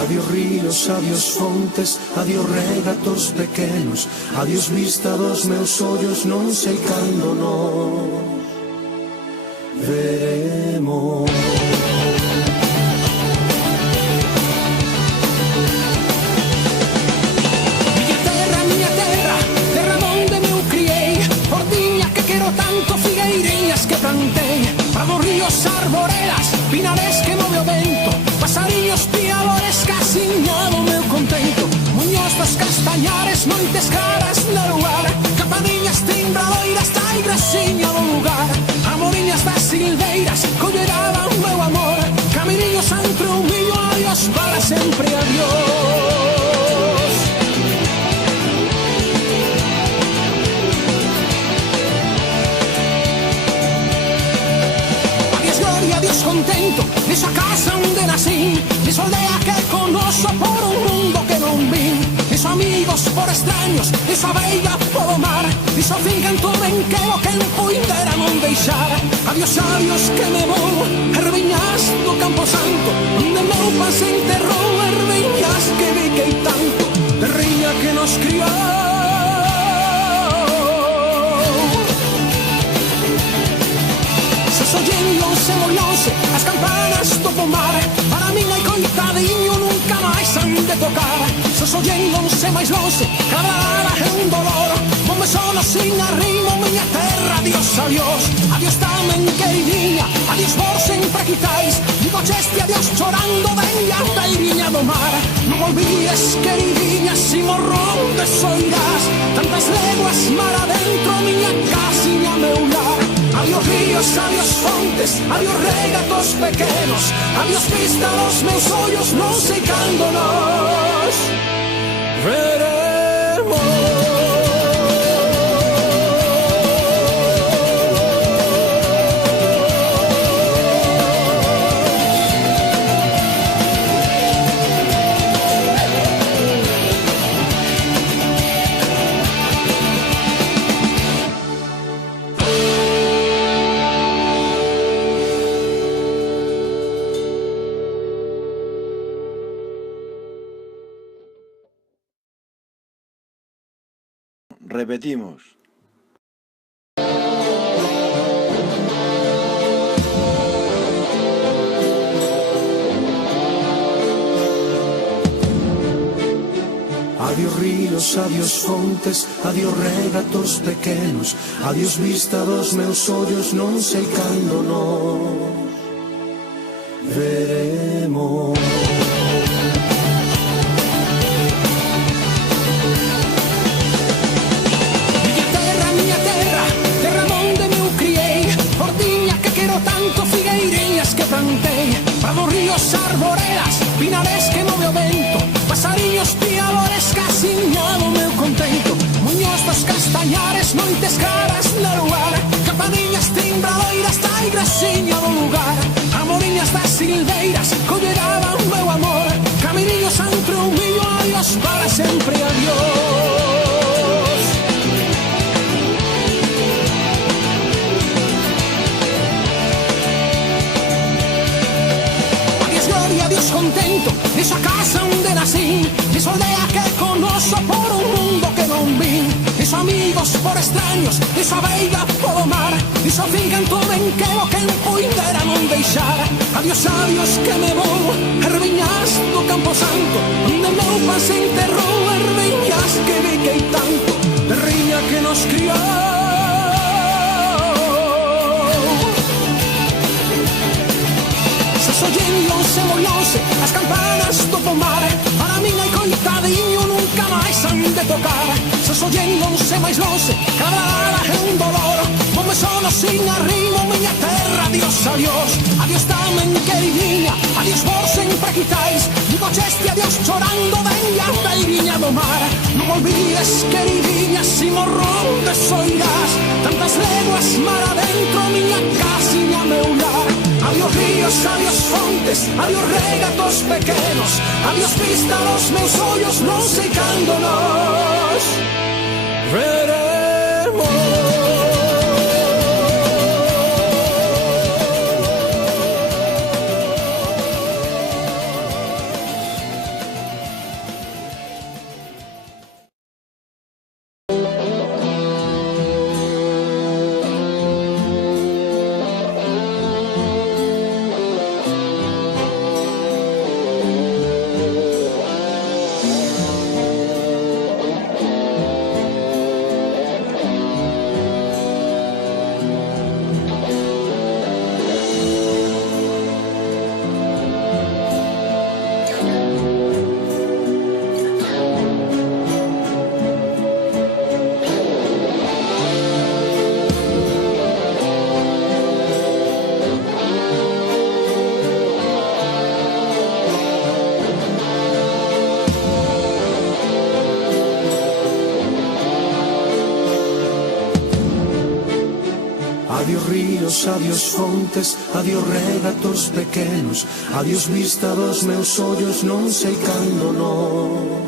Adiós ríos, adiós fontes, adiós regatos pequenos, adiós vista dos meus ollos, non sei cando nos veremos. Miña terra, terra onde me criei, ordiña que quero tanto, figueiriñas que plantei, prados, ríos, arboredas, pinares que move o vento, pasariños, piadores, casiñado meu contento, muños dos castañares, montes caras no lugar, campaniñas, timbradoiras, da igresiña do lugar, amoriñas das silveiras, colleraban meu amor, caminiños entre un millo, adiós para sempre, adiós. Adiós gloria, adiós contento, desa casa onde nací, desa aldea que conozo por un mundo que non vin, deso amigos por extraños, desa veiga polo mar, deso finca en todo en que o que puidera non deixar. Adiós, adiós que me vou, erviñas do Campo Santo, onde meu pan se enterrou, erviñas que viquei tanto, terriña que nos criou. Se soñen lonxe, moi lonxe, as campanas do pomar, para min hai coitadiño nunca máis han de tocar. Se soñen lonxe, máis lonxe, cada hora é un dolor, non me sono sin arrimo, miña terra, adiós, adiós. Adiós tamén, queridinha, adiós por sempre quitais, digo cheste, adiós chorando, venha a beiriña do mar. Non olvides, queridinha, si morro onde soirás, tantas leguas mar adentro, miña casiña, meu lar. Adiós ríos, adiós fontes, adiós regatos pequenos, adiós vista dos meus ollos, non sei cando nos veremos. Repetimos. Adiós ríos, adiós fontes, adiós regatos pequenos, adiós vista dos meus ollos, non sei cando nos veremos. Tanto figueiriñas que plantei, prados, ríos, arboredas, pinares que move o vento, pasariños, piadores, casiñado meu contento, muños dos castañares, montes caras no lugar, campaniñas, timbradoiras, da igresiña do lugar, amoriñas das silveiras, colleraban meu amor, caminiños entre un millo, adiós para sempre, adiós. Adiós contento, desa casa onde nací, desa aldea que conozo por un mundo que non vin, deso amigos por extraños, desa veiga polo mar, deso finca en todo en que o que puidera non deixar. Adiós, adiós que me vou, erviñas do Campo Santo, onde meu pan se enterrou, erviñas que viquei tanto, terriña que nos criou. Soñen lonxe, moi lonxe, as campanas do pomar, para min hai coitadiño nunca máis han de tocar. Se soñen lonxe, máis lonxe, cada hora é un dolor, non me sono sin arrimo, miña terra, adiós, adiós. Adiós tamén, queridinha, adiós por sempre quitais, digo cheste, adiós chorando, venha a beiriña do mar. Non olvides, queridinha, si morro onde soirás, tantas leguas mar adentro, miña casiña, meu lar. Adiós ríos, adiós fontes, adiós regatos pequenos, adiós vista dos meus ollos, non sei cando nos veremos. ríos, adiós fontes, adiós regatos pequenos, adiós vista dos meus ollos, non sei cando nos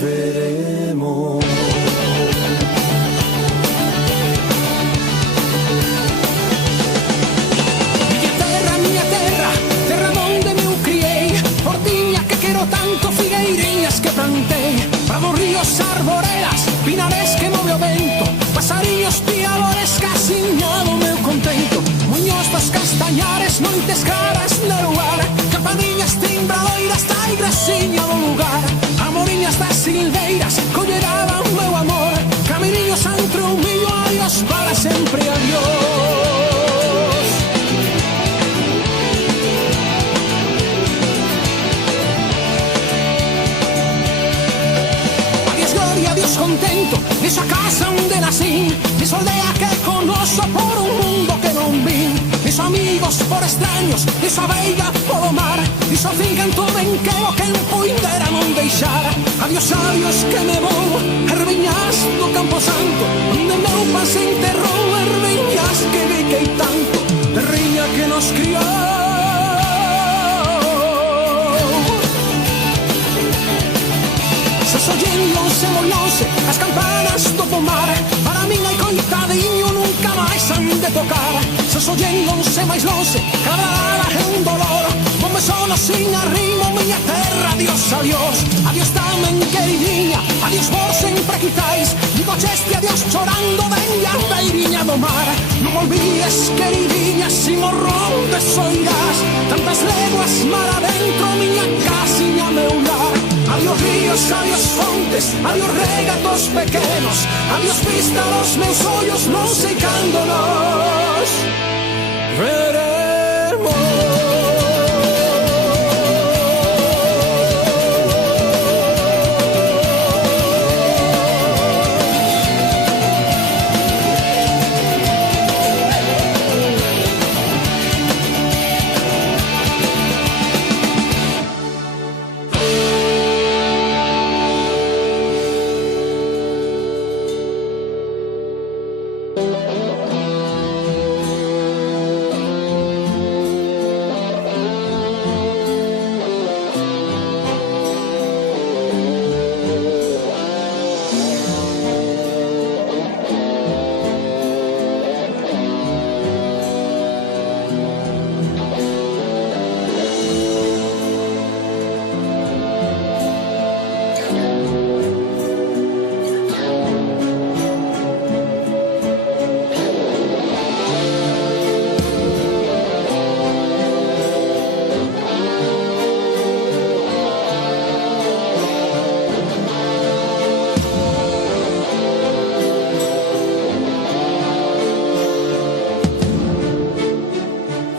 veremos. Miña terra, terra onde me criei, portiña que quero tanto, figueiriñas que plantei, prados, ríos, arboredas, pinares que move o vento, pasariños, piadores, casiñado meu contento, muños dos castañares, noites caras no lugar, campaniñas, timbradoiras, da igrasiña do lugar, amoriñas das silveiras, colleraban meu amor, caminiños entre un millo, adiós para sempre, adiós. Adiós contento, nesa casa onde nací, nesa aldea que conozo por un mundo que non vi, nesos amigos por extraños, nesa veiga polo mar, nesa finca en todo enqueo que non puidera non deixar. Adiós, adiós que me vou, erviñas do Campo Santo, onde meu pa se enterrou, erviñas que biquei tanto, terriña que nos criou. Lonxe, moi lonxe, as campanas do pomar, para min hai coitadiño nunca máis han de tocar. Se soñen lonxe, máis lonxe, cada hora é un dolor, non me sono sin arrimo, miña terra, adiós, adiós. Adiós tamén, queridinha, adiós por sempre quitais, digo cheste adiós chorando, venha a beiriña do mar. Non me olvides, queridinha, si morro te soirás, tantas leguas mar adentro, miña casiña, meu lar. Adiós ríos, adiós fontes, adiós regatos pequenos, adiós vista dos meus ollos, non sei cando nos veremos.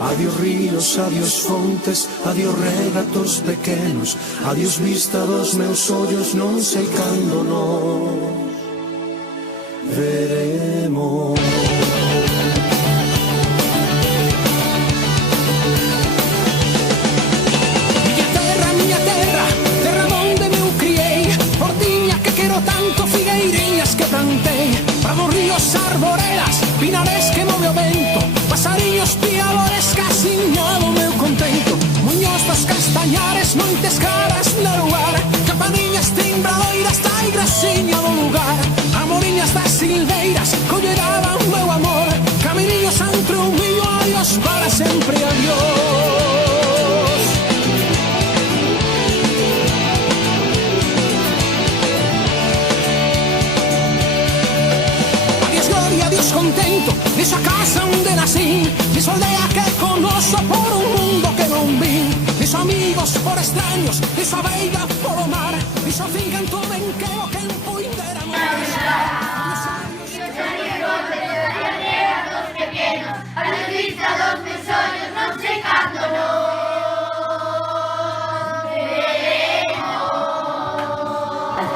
Adiós ríos, adiós fontes, adiós regatos pequenos, adiós vista dos meus ollos, non sei cando nos veremos. Miña terra, terra onde me criei, portiña que quero tanto, figueiriñas que plantei, prados, ríos, arboredas, pinares que move o vento, pasariños, piadores, casiñado meu contento, muños dos castañares, noites caras no lugar, campaniñas, timbradoiras, da igrasiña do lugar, amoriñas das silveiras, colleraban meu amor, caminiños entre un millo, adiós para sempre, adiós. Adiós gloria, adiós contento, nesa casa onde nací, nesa aldea que conozo por un mundo que non vi, nesos amigos por extraños, nesa veiga polo mar, nesa finca en todo enqueo que non puidera non deixar. Adiós vista dos meus ollos, non sei cando nos veremos.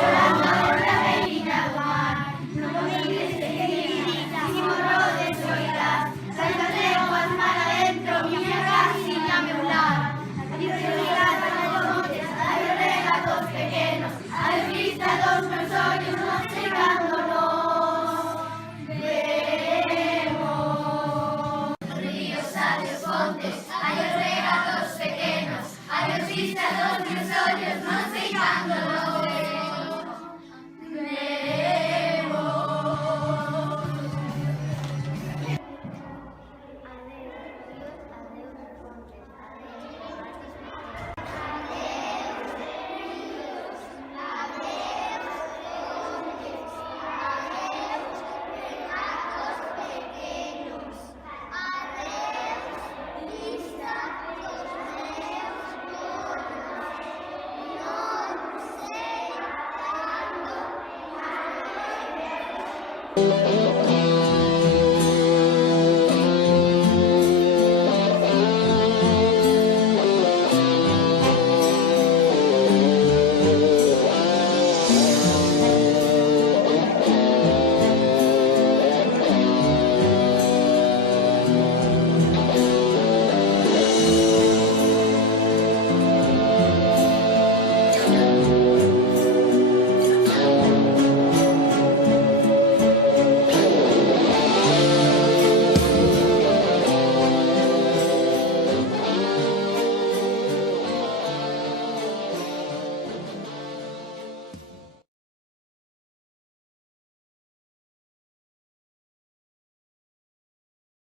Chorando na beirina do mar, non mires de queridita, si morro de soidad, tantas leguas mar adentro, miña casiña, meu lar. Adiós regatos, adiós montes, adiós regatos pequenos, adiós vista dos meus ollos, non sei cando nos veremos. vista dos meus ollos, non